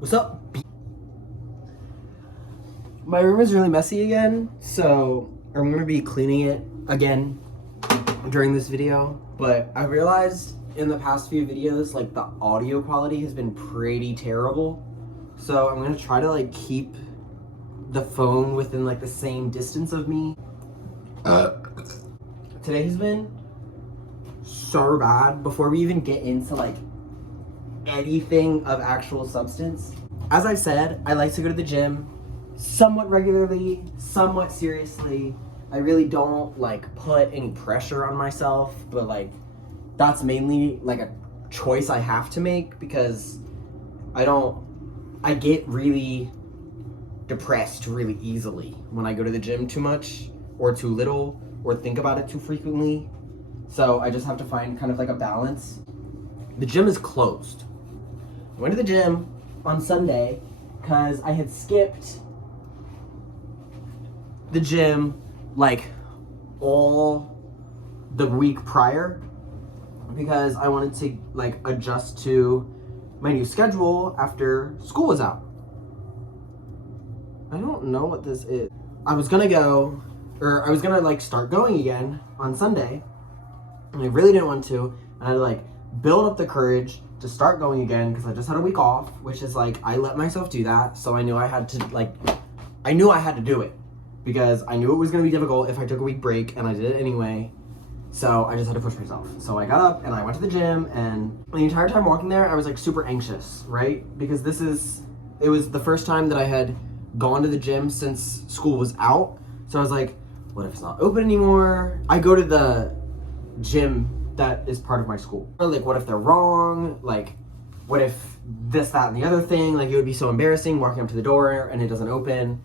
What's up? My room is really messy again, so I'm gonna be cleaning it again during this video. But I realized in the past few videos, like, the audio quality has been pretty terrible. So I'm gonna try to like keep the phone within like the same distance of me. Today has been so bad. Before we even get into like anything of actual substance, as I said, I like to go to the gym somewhat regularly, somewhat seriously. I really don't like put any pressure on myself, but like that's mainly like a choice I have to make because I get really depressed really easily when I go to the gym too much or too little or think about it too frequently. So I just have to find kind of like a balance. The gym is closed. I went to the gym on Sunday because I had skipped the gym like all the week prior because I wanted to like adjust to my new schedule after school was out. I don't know what this is. I was gonna like start going again on Sunday, and I really didn't want to, and I had to like build up the courage to start going again because I just had a week off, which is like I let myself do that, so I knew I had to do it because I knew it was gonna be difficult if I took a week break, and I did it anyway. So I just had to push myself. So I got up and I went to the gym, and the entire time walking there, I was like super anxious, right? Because it was the first time that I had gone to the gym since school was out. So I was like, what if it's not open anymore? I go to the gym that is part of my school. Like, what if they're wrong? Like, what if this, that, and the other thing? Like, it would be so embarrassing walking up to the door and it doesn't open.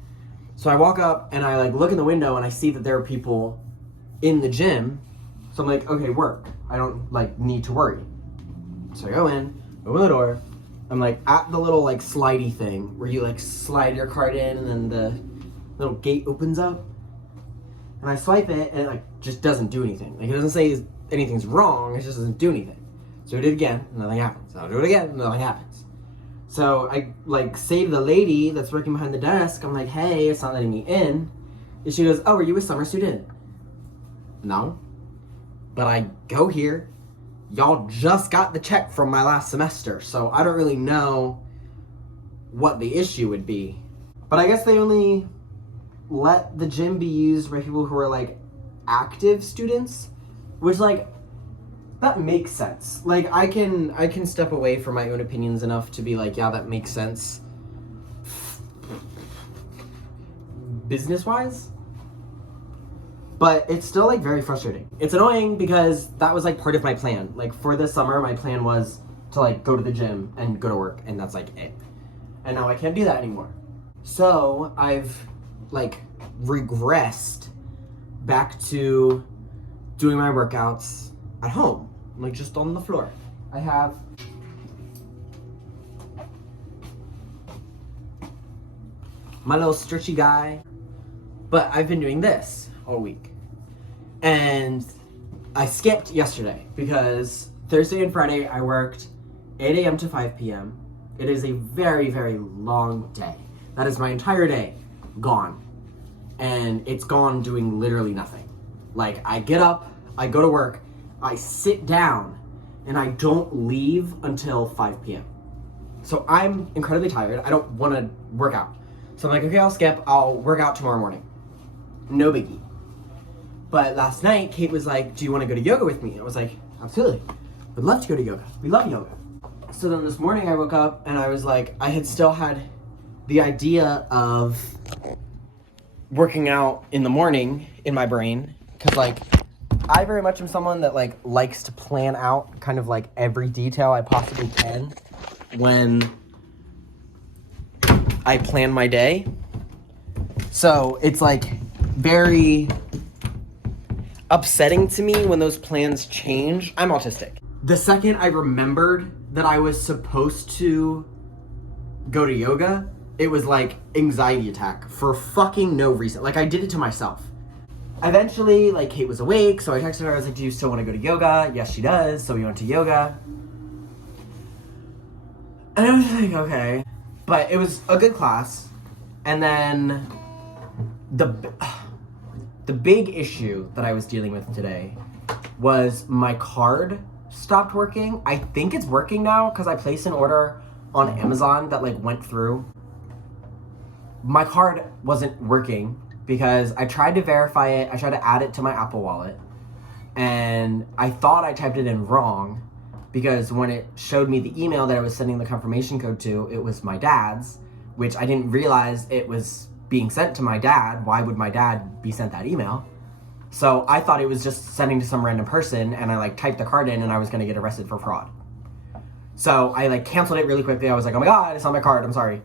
So I walk up and I like look in the window and I see that there are people in the gym. So I'm like, okay, work. I don't like need to worry. So I go in, open the door. I'm like at the little like slidey thing where you like slide your card in and then the little gate opens up. And I swipe it and it like just doesn't do anything. Like it doesn't say anything's wrong, it just doesn't do anything. So I did it again, nothing happens. I'll do it again, nothing happens. So I like say to the lady that's working behind the desk, I'm like, hey, it's not letting me in. And she goes, oh, are you a summer student? No. But I go here. Y'all just got the check from my last semester, so I don't really know what the issue would be. But I guess they only let the gym be used by people who are like active students, which like that makes sense. Like I can step away from my own opinions enough to be like, yeah, that makes sense business wise. But it's still like very frustrating. It's annoying because that was like part of my plan. Like for this summer, my plan was to like go to the gym and go to work, and that's like it. And now I can't do that anymore. So I've like regressed back to doing my workouts at home, like just on the floor. I have my little stretchy guy, but I've been doing this all week. And I skipped yesterday because Thursday and Friday I worked 8 a.m. to 5 p.m. It is a very, very long day. That is my entire day gone. And it's gone doing literally nothing. Like I get up, I go to work, I sit down, and I don't leave until 5 p.m. So I'm incredibly tired. I don't want to work out. So I'm like, okay, I'll skip. I'll work out tomorrow morning. No biggie. But last night, Kate was like, do you want to go to yoga with me? I was like, absolutely. I'd love to go to yoga. We love yoga. So then this morning I woke up and I was like, I had still had the idea of working out in the morning in my brain. Because like, I very much am someone that like likes to plan out kind of like every detail I possibly can when I plan my day. So it's like very upsetting to me when those plans change. I'm autistic. The second I remembered that I was supposed to go to yoga, it was like anxiety attack for fucking no reason. Like I did it to myself. Eventually, like Kate was awake, so I texted her, I was like, do you still want to go to yoga? Yes, she does. So we went to yoga. And I was like, okay. But it was a good class. And then the big issue that I was dealing with today was my card stopped working. I think it's working now because I placed an order on Amazon that like went through. My card wasn't working because I tried to verify it. I tried to add it to my Apple Wallet, and I thought I typed it in wrong because when it showed me the email that I was sending the confirmation code to, it was my dad's, which I didn't realize it was being sent to my dad. Why would my dad be sent that email? So I thought it was just sending to some random person, and I like typed the card in and I was gonna get arrested for fraud. So I like canceled it really quickly. I was like, oh my God, it's on my card, I'm sorry.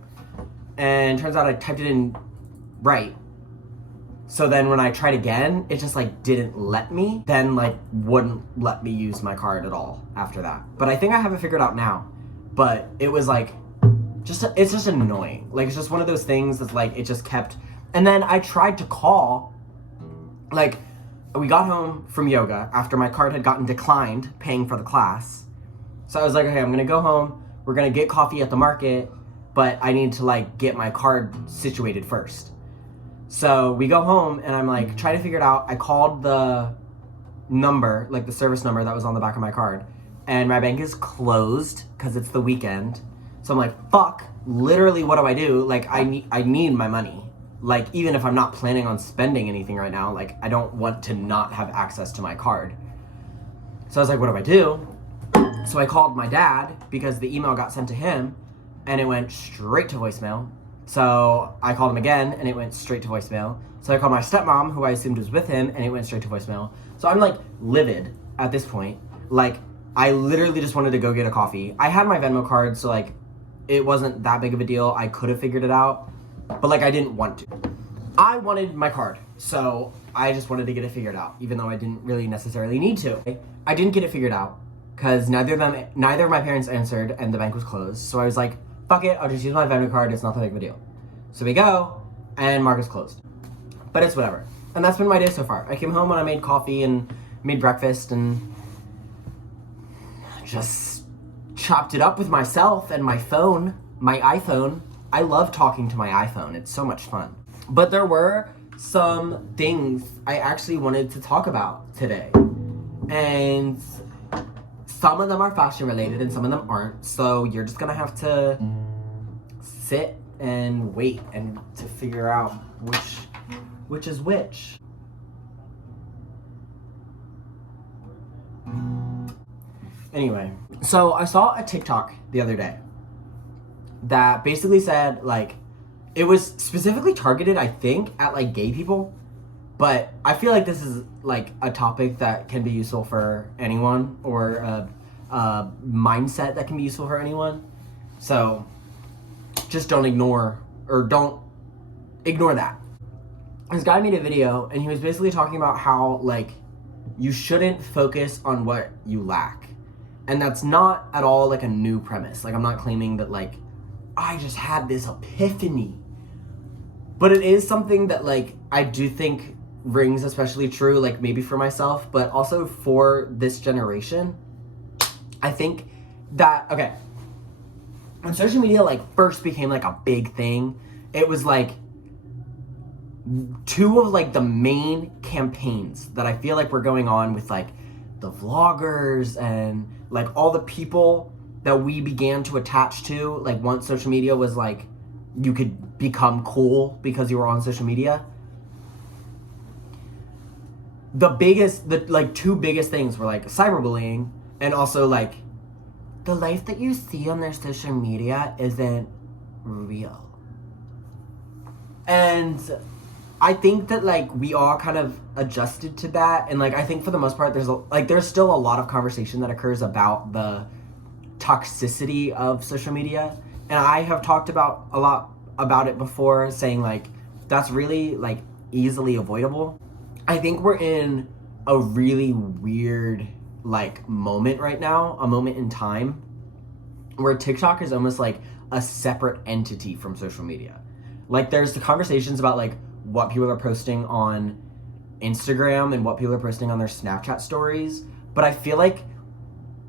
And turns out I typed it in right. So then when I tried again, it just like didn't let me, then like wouldn't let me use my card at all after that. But I think I have it figured out now. But it was like, it's just annoying. Like, it's just one of those things that's like, it just kept, and then I tried to call, like, we got home from yoga after my card had gotten declined paying for the class. So I was like, okay, I'm gonna go home, we're gonna get coffee at the market, but I need to like get my card situated first. So we go home and I'm like trying to figure it out. I called the number, like the service number that was on the back of my card, and my bank is closed because it's the weekend. So I'm like, fuck, literally what do I do? Like I need my money. Like even if I'm not planning on spending anything right now, like I don't want to not have access to my card. So I was like, what do I do? So I called my dad because the email got sent to him and it went straight to voicemail. So I called him again and it went straight to voicemail. So I called my stepmom, who I assumed was with him, and it went straight to voicemail. So I'm like livid at this point. Like I literally just wanted to go get a coffee. I had my Venmo card, so like it wasn't that big of a deal. I could have figured it out, but like I didn't want to. I wanted my card, so I just wanted to get it figured out, even though I didn't really necessarily need to. I didn't get it figured out because neither of my parents answered and the bank was closed. So I was like, fuck it, I'll just use my Venmo card, it's not that big of a deal. So we go, and Marcus closed. But it's whatever. And that's been my day so far. I came home and I made coffee and made breakfast and just chopped it up with myself and my phone, my iPhone. I love talking to my iPhone, it's so much fun. But there were some things I actually wanted to talk about today. And some of them are fashion related and some of them aren't. So you're just gonna have to sit and wait and to figure out which is which. Anyway, so I saw a TikTok the other day that basically said like, it was specifically targeted, I think, at like gay people, but I feel like this is like a topic that can be useful for anyone, or a mindset that can be useful for anyone. So just don't ignore that. This guy made a video and he was basically talking about how like you shouldn't focus on what you lack. And that's not at all like a new premise. Like I'm not claiming that like I just had this epiphany. But it is something that like I do think rings especially true, like maybe for myself, but also for this generation. I think that, okay, when social media like first became like a big thing, it was like two of like the main campaigns that I feel like were going on with like the vloggers and like all the people that we began to attach to, like once social media was like, you could become cool because you were on social media. The like two biggest things were like cyberbullying and also like the life that you see on their social media isn't real. And I think that like we all kind of adjusted to that, and like I think for the most part there's still a lot of conversation that occurs about the toxicity of social media, and I have talked about a lot about it before, saying like that's really like easily avoidable. I think we're in a really weird like moment right now, a moment in time where TikTok is almost like a separate entity from social media. Like there's the conversations about like what people are posting on Instagram and what people are posting on their Snapchat stories, but I feel like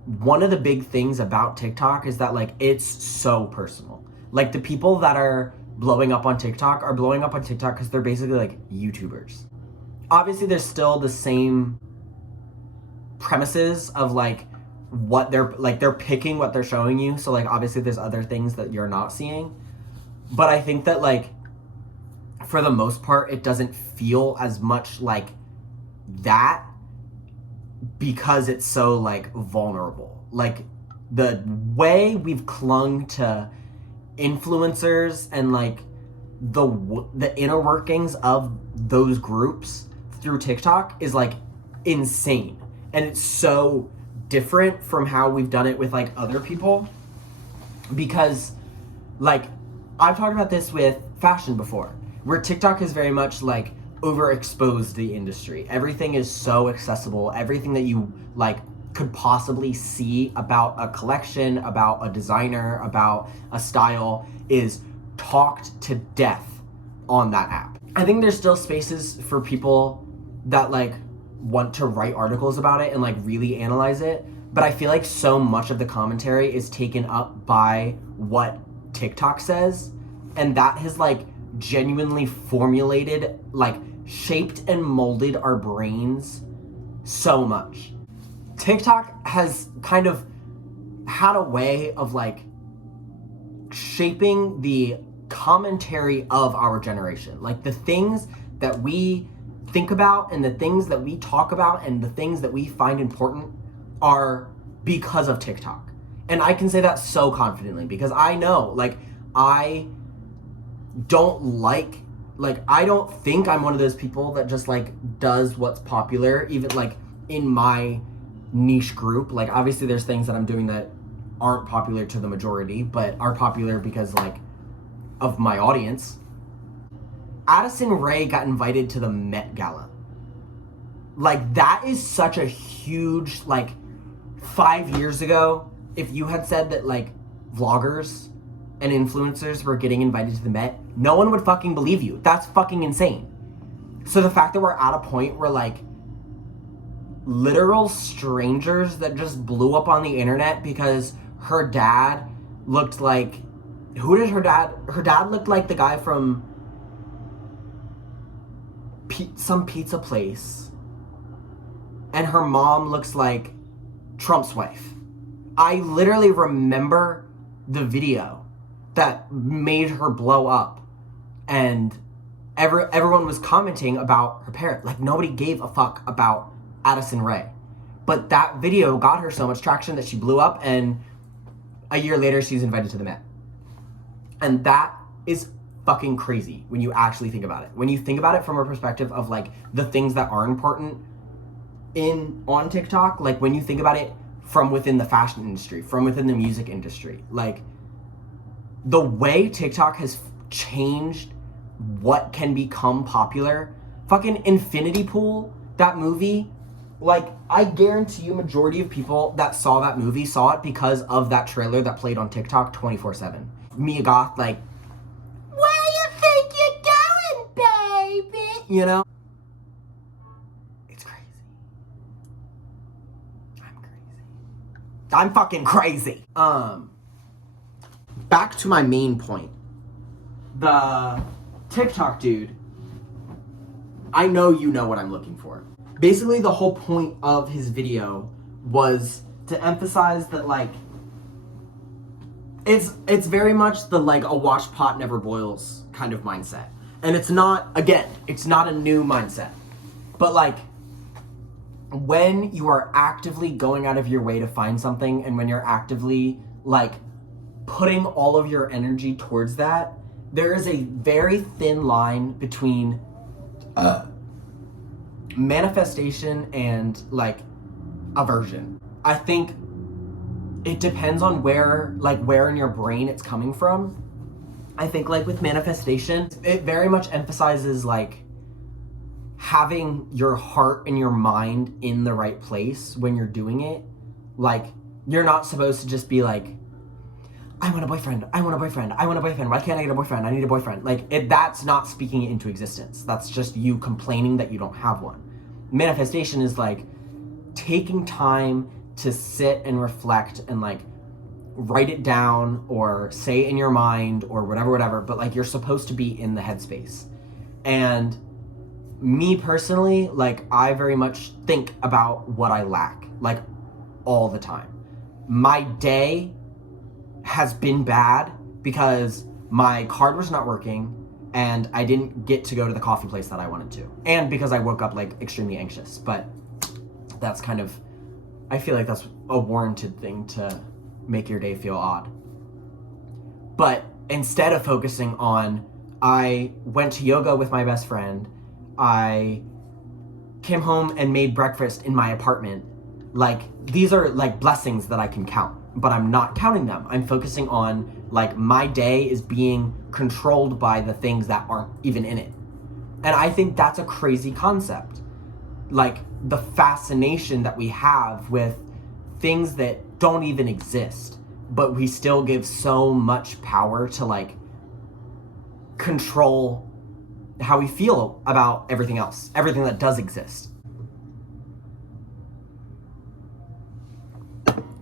one of the big things about TikTok is that like it's so personal. Like, the people that are blowing up on TikTok are blowing up on TikTok because they're basically like YouTubers. Obviously, there's still the same premises of like what they're picking what they're showing you. So like obviously there's other things that you're not seeing. But I think that like for the most part it doesn't feel as much like that because it's so like vulnerable. Like the way we've clung to influencers and like the inner workings of those groups through TikTok is like insane. And it's so different from how we've done it with like other people, because like I've talked about this with fashion before, where TikTok has very much like overexposed the industry. Everything is so accessible. Everything that you like could possibly see about a collection, about a designer, about a style is talked to death on that app. I think there's still spaces for people that like want to write articles about it and like really analyze it, but I feel like so much of the commentary is taken up by what TikTok says, and that has like genuinely formulated, like shaped and molded our brains so much. TikTok has kind of had a way of like shaping the commentary of our generation. Like the things that we think about and the things that we talk about and the things that we find important are because of TikTok. And I can say that so confidently because I know, like, I don't I don't think I'm one of those people that just like does what's popular, even like in my niche group. Like obviously there's things that I'm doing that aren't popular to the majority, but are popular because like of my audience. Addison Rae got invited to the Met Gala. Like that is such a huge, like 5 years ago, if you had said that like vloggers and influencers were getting invited to the Met, no one would fucking believe you. That's fucking insane. So the fact that we're at a point where like literal strangers that just blew up on the internet because her dad looked like, who did her dad looked like the guy from some pizza place, and her mom looks like Trump's wife. I literally remember the video that made her blow up, and everyone was commenting about her parent. Like nobody gave a fuck about Addison Rae, but that video got her so much traction that she blew up, and a year later she's invited to the Met. And that is fucking crazy when you actually think about it. When you think about it from a perspective of like the things that are important on TikTok, like when you think about it from within the fashion industry, from within the music industry, like the way TikTok has changed what can become popular. Fucking Infinity Pool, that movie, like I guarantee you majority of people that saw that movie saw it because of that trailer that played on TikTok 24/7. Mia Goth, like, where you think you're going, baby? You know? It's crazy. I'm crazy. I'm fucking crazy. Back to my main point. The TikTok dude, I know you know what I'm looking for. Basically, the whole point of his video was to emphasize that, like, it's very much the, like, a washed pot never boils kind of mindset. And it's not, again, it's not a new mindset. But, like, when you are actively going out of your way to find something, and when you're actively, like, putting all of your energy towards that, there is a very thin line between manifestation and, like, aversion. I think it depends on where in your brain it's coming from. I think, like, with manifestation, it very much emphasizes, like, having your heart and your mind in the right place when you're doing it. Like, you're not supposed to just be like, I want a boyfriend, I want a boyfriend, I want a boyfriend, why can't I get a boyfriend, I need a boyfriend. Like, that's not speaking it into existence. That's just you complaining that you don't have one. Manifestation is, like, taking time to sit and reflect and, like, write it down or say it in your mind or whatever, but like you're supposed to be in the headspace. And me personally, like I very much think about what I lack, like all the time. My day has been bad because my card was not working and I didn't get to go to the coffee place that I wanted to. And because I woke up like extremely anxious, but that's kind of, I feel like that's a warranted thing to make your day feel odd. But instead of focusing on, I went to yoga with my best friend, I came home and made breakfast in my apartment. Like, these are like blessings that I can count, but I'm not counting them. I'm focusing on like my day is being controlled by the things that aren't even in it. And I think that's a crazy concept. Like the fascination that we have with things that don't even exist, but we still give so much power to like control how we feel about everything else, everything that does exist.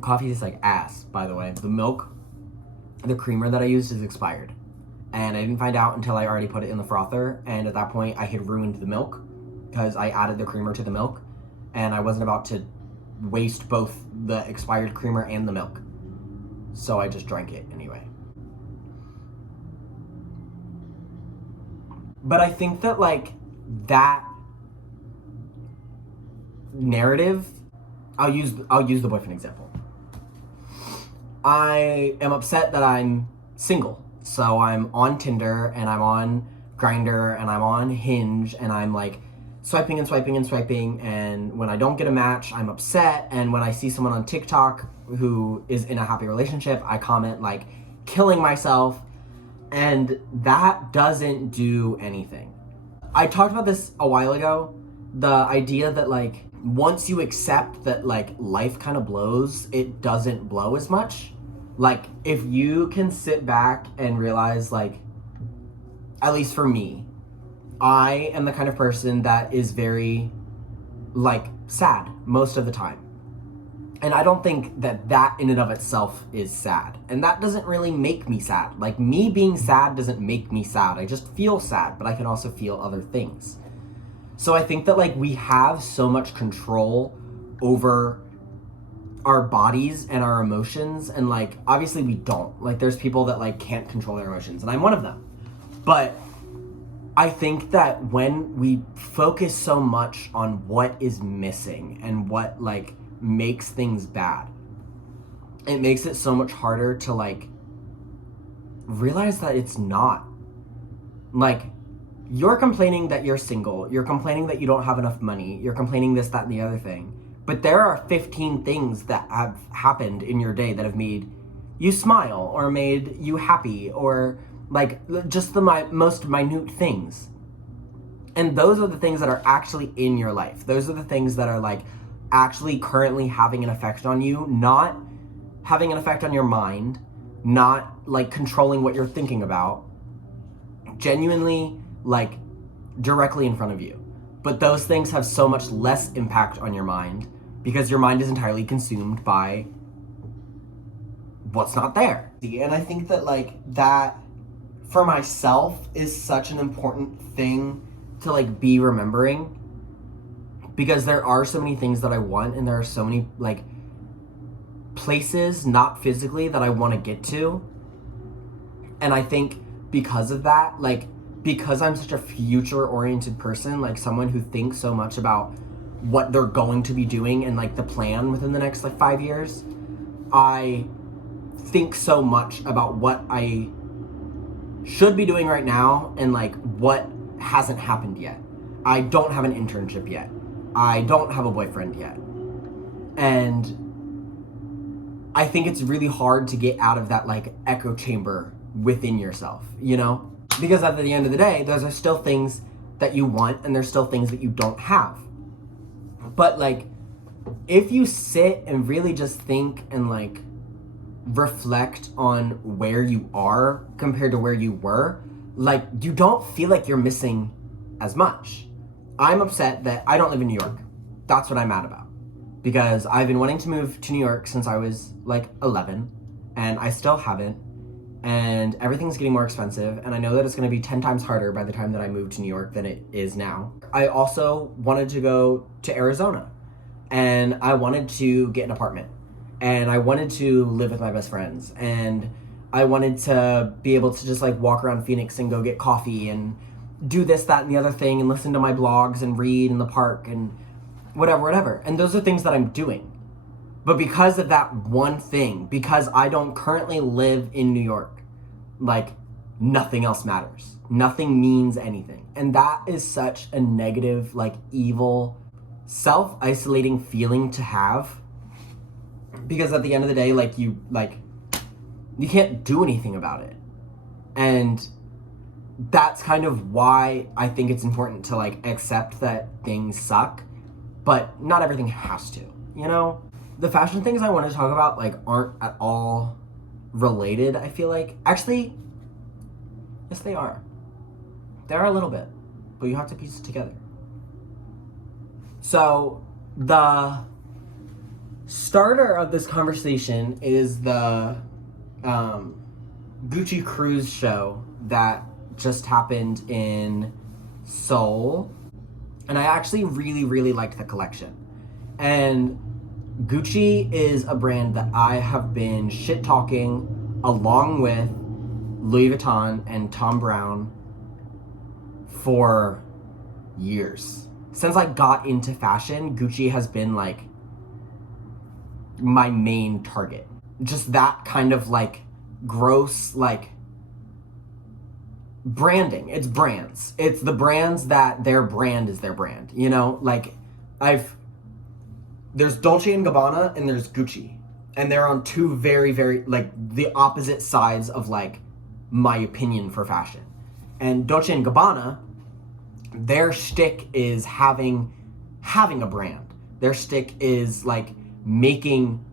Coffee is like ass, by the way. The milk, the creamer that I used is expired. And I didn't find out until I already put it in the frother. And at that point, I had ruined the milk because I added the creamer to the milk. And I wasn't about to waste both the expired creamer and the milk. So I just drank it anyway. But I think that like that narrative, I'll use the boyfriend example. I am upset that I'm single. So I'm on Tinder and I'm on Grindr and I'm on Hinge and I'm like swiping and swiping and swiping, and when I don't get a match, I'm upset. And when I see someone on TikTok who is in a happy relationship, I comment like killing myself, and that doesn't do anything. I talked about this a while ago, the idea that like once you accept that like life kind of blows, it doesn't blow as much. Like if you can sit back and realize, like, at least for me, I am the kind of person that is very like sad most of the time. And I don't think that that in and of itself is sad. And that doesn't really make me sad. Like me being sad doesn't make me sad. I just feel sad, but I can also feel other things. So I think that like we have so much control over our bodies and our emotions, and like obviously we don't. Like there's people that like can't control their emotions, and I'm one of them. But I think that when we focus so much on what is missing and what like makes things bad, it makes it so much harder to like realize that it's not. Like you're complaining that you're single, you're complaining that you don't have enough money, you're complaining this, that, and the other thing. But there are 15 things that have happened in your day that have made you smile or made you happy, or like just the most minute things. And those are the things that are actually in your life. Those are the things that are like actually currently having an effect on you, not having an effect on your mind, not like controlling what you're thinking about, genuinely like directly in front of you. But those things have so much less impact on your mind because your mind is entirely consumed by what's not there. And I think that like that for myself is such an important thing to like be remembering, because there are so many things that I want, and there are so many like places, not physically, that I want to get to. And I think because of that, like because I'm such a future oriented person, like someone who thinks so much about what they're going to be doing and like the plan within the next like 5 years, I think so much about what I should be doing right now and like what hasn't happened yet. I don't have an internship yet. I don't have a boyfriend yet. And I think it's really hard to get out of that like echo chamber within yourself, you know? Because at the end of the day, those are still things that you want, and there's still things that you don't have. But like, if you sit and really just think and like reflect on where you are compared to where you were, like you don't feel like you're missing as much. I'm upset that I don't live in New York. That's what I'm mad about. Because I've been wanting to move to New York since I was like 11, and I still haven't. And everything's getting more expensive, and I know that it's going to be 10 times harder by the time that I move to New York than it is now. I also wanted to go to Arizona, and I wanted to get an apartment, and I wanted to live with my best friends, and I wanted to be able to just like walk around Phoenix and go get coffee and do this, that, and the other thing, and listen to my blogs and read in the park and whatever. And those are things that I'm doing. But because of that one thing, because I don't currently live in New York, like, nothing else matters. Nothing means anything. And that is such a negative, like, evil, self-isolating feeling to have. Because at the end of the day, you can't do anything about it. And that's kind of why I think it's important to, like, accept that things suck. But not everything has to, you know? The fashion things I want to talk about, like, aren't at all related, I feel like. Actually, yes, they are. They are a little bit, but you have to piece it together. So, the starter of this conversation is the Gucci cruise show that just happened in Seoul. And I actually really, really liked the collection. And Gucci is a brand that I have been shit-talking along with Louis Vuitton and Tom Brown for years. Since I got into fashion, Gucci has been, like, my main target. Just that kind of, like, gross, like, branding. It's brands. It's the brands that their brand is their brand, you know? Like, there's Dolce & Gabbana and there's Gucci. And they're on two very, very, like, the opposite sides of, like, my opinion for fashion. And Dolce & Gabbana, their shtick is having a brand. Their shtick is, like, making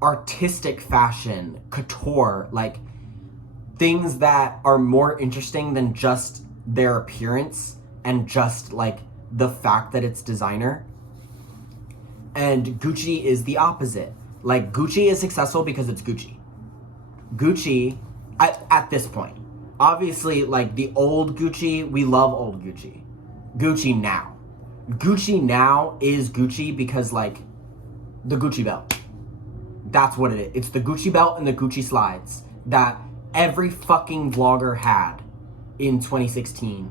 artistic fashion, couture, like, things that are more interesting than just their appearance and just, like, the fact that it's designer. And Gucci is the opposite. Like, Gucci is successful because it's Gucci. Gucci, at this point, obviously, like, the old Gucci, we love old Gucci. Gucci now. Gucci now is Gucci because, like, the Gucci belt. That's what it is. It's the Gucci belt and the Gucci slides that every fucking vlogger had in 2016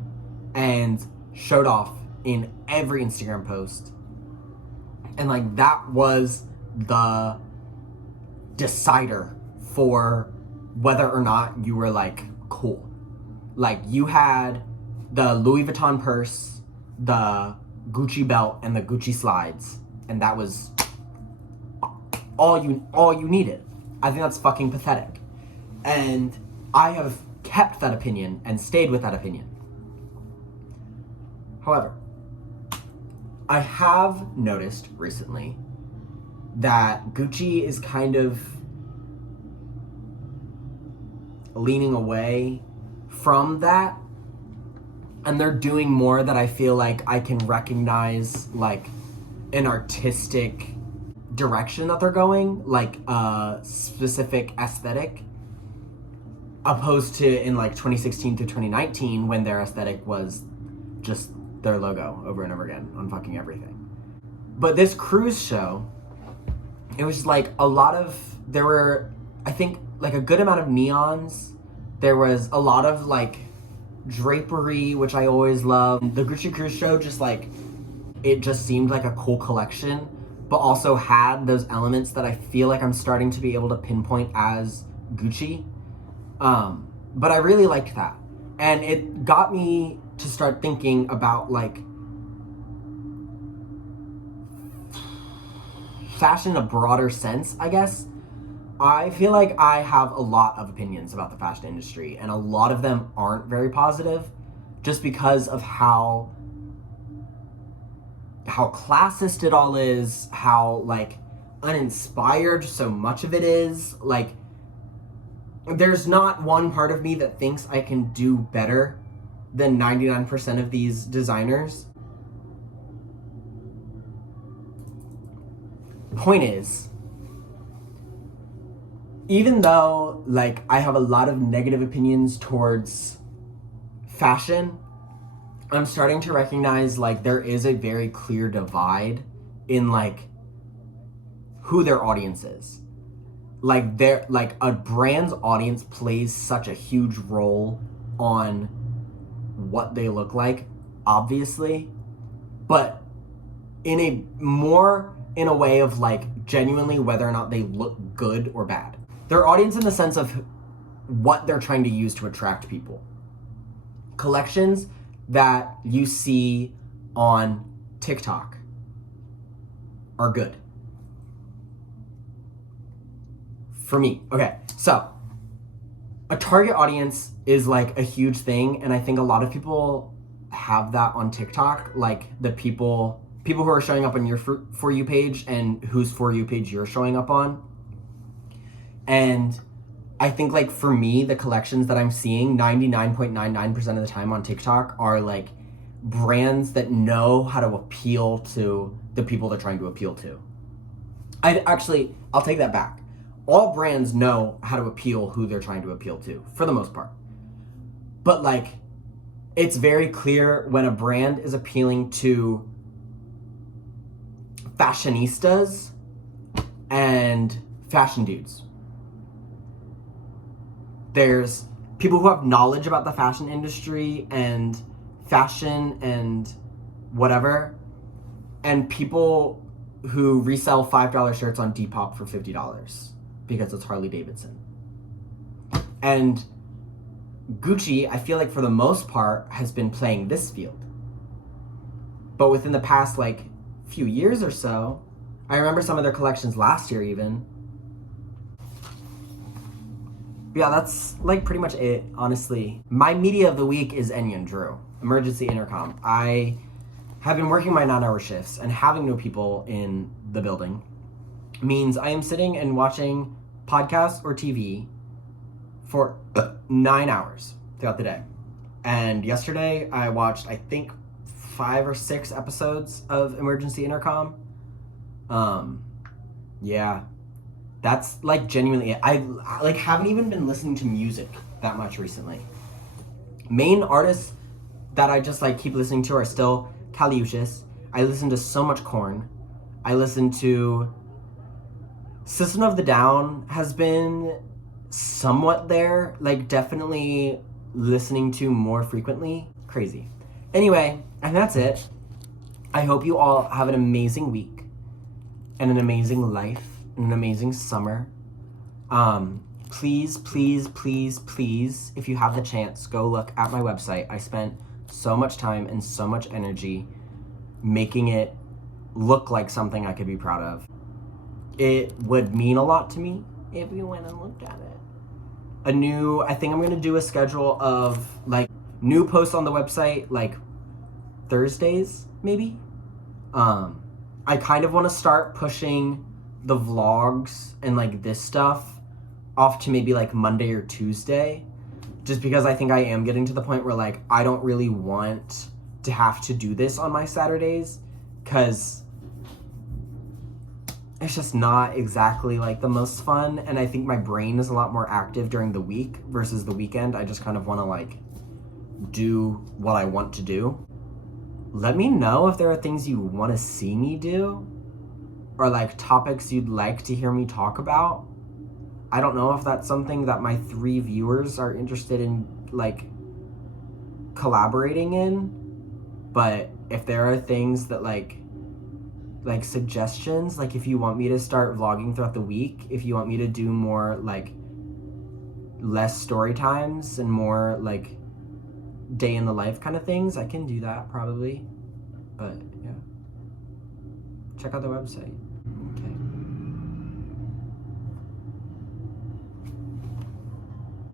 and showed off in every Instagram post. And, like, that was the decider for whether or not you were, like, cool. Like, you had the Louis Vuitton purse, the Gucci belt, and the Gucci slides, and that was all you needed. I think that's fucking pathetic. And I have kept that opinion and stayed with that opinion. However, I have noticed recently that Gucci is kind of leaning away from that, and they're doing more that I feel like I can recognize, like, an artistic direction that they're going, like a specific aesthetic, opposed to in, like, 2016 to 2019 when their aesthetic was just their logo over and over again on fucking everything. But this cruise show, it was like there were, I think, like, a good amount of neons. There was a lot of, like, drapery, which I always love. The Gucci cruise show just, like, it just seemed like a cool collection, but also had those elements that I feel like I'm starting to be able to pinpoint as Gucci. But I really liked that. And it got me to start thinking about, like, fashion in a broader sense, I guess. I feel like I have a lot of opinions about the fashion industry, and a lot of them aren't very positive, just because of how classist it all is, how, like, uninspired so much of it is. Like, there's not one part of me that thinks I can do better than 99% of these designers. Point is, even though like I have a lot of negative opinions towards fashion, I'm starting to recognize like there is a very clear divide in like who their audience is. Like they're like a brand's audience plays such a huge role on what they look like, obviously, but in a way of like genuinely whether or not they look good or bad. Their audience in the sense of what they're trying to use to attract people. Collections that you see on TikTok are good. For me. Okay, so a target audience is like a huge thing, and I think a lot of people have that on TikTok, like the people who are showing up on your For You page and whose For You page you're showing up on. And I think like for me, the collections that I'm seeing 99.99% of the time on TikTok are like brands that know how to appeal to the people they're trying to appeal to. I'll take that back. All brands know how to appeal who they're trying to appeal to, for the most part. But like, it's very clear when a brand is appealing to fashionistas and fashion dudes. There's people who have knowledge about the fashion industry and fashion and whatever, and people who resell $5 shirts on Depop for $50 because it's Harley Davidson. And Gucci, I feel like for the most part, has been playing this field. But within the past like few years or so, I remember some of their collections last year even. Yeah, that's like pretty much it, honestly. My media of the week is Enya and Drew, Emergency Intercom. I have been working my 9-hour shifts, and having no people in the building means I am sitting and watching podcasts or TV for 9 hours throughout the day. And yesterday I watched, I think, 5 or 6 episodes of Emergency Intercom. Yeah, that's like genuinely it. I like haven't even been listening to music that much recently. Main artists that I just like keep listening to are still Caliuchis. I listen to so much Korn. I listen to System of the Down has been somewhat there, like definitely listening to more frequently. Crazy. Anyway, and that's it. I hope you all have an amazing week and an amazing life and an amazing summer. Please, please, please, please, if you have the chance, go look at my website. I spent so much time and so much energy making it look like something I could be proud of. It would mean a lot to me if you went and looked at it. I think I'm gonna do a schedule of like new posts on the website, like Thursdays, maybe. I kind of want to start pushing the vlogs and like this stuff off to maybe like Monday or Tuesday, just because I think I am getting to the point where like I don't really want to have to do this on my Saturdays, because it's just not exactly like the most fun, and I think my brain is a lot more active during the week versus the weekend. I just kind of want to like do what I want to do. Let me know if there are things you want to see me do, or like topics you'd like to hear me talk about. I don't know if that's something that my 3 viewers are interested in like collaborating in, but if there are things that like suggestions, like if you want me to start vlogging throughout the week, if you want me to do more like less story times and more like day in the life kind of things, I can do that probably. But yeah, check out the website.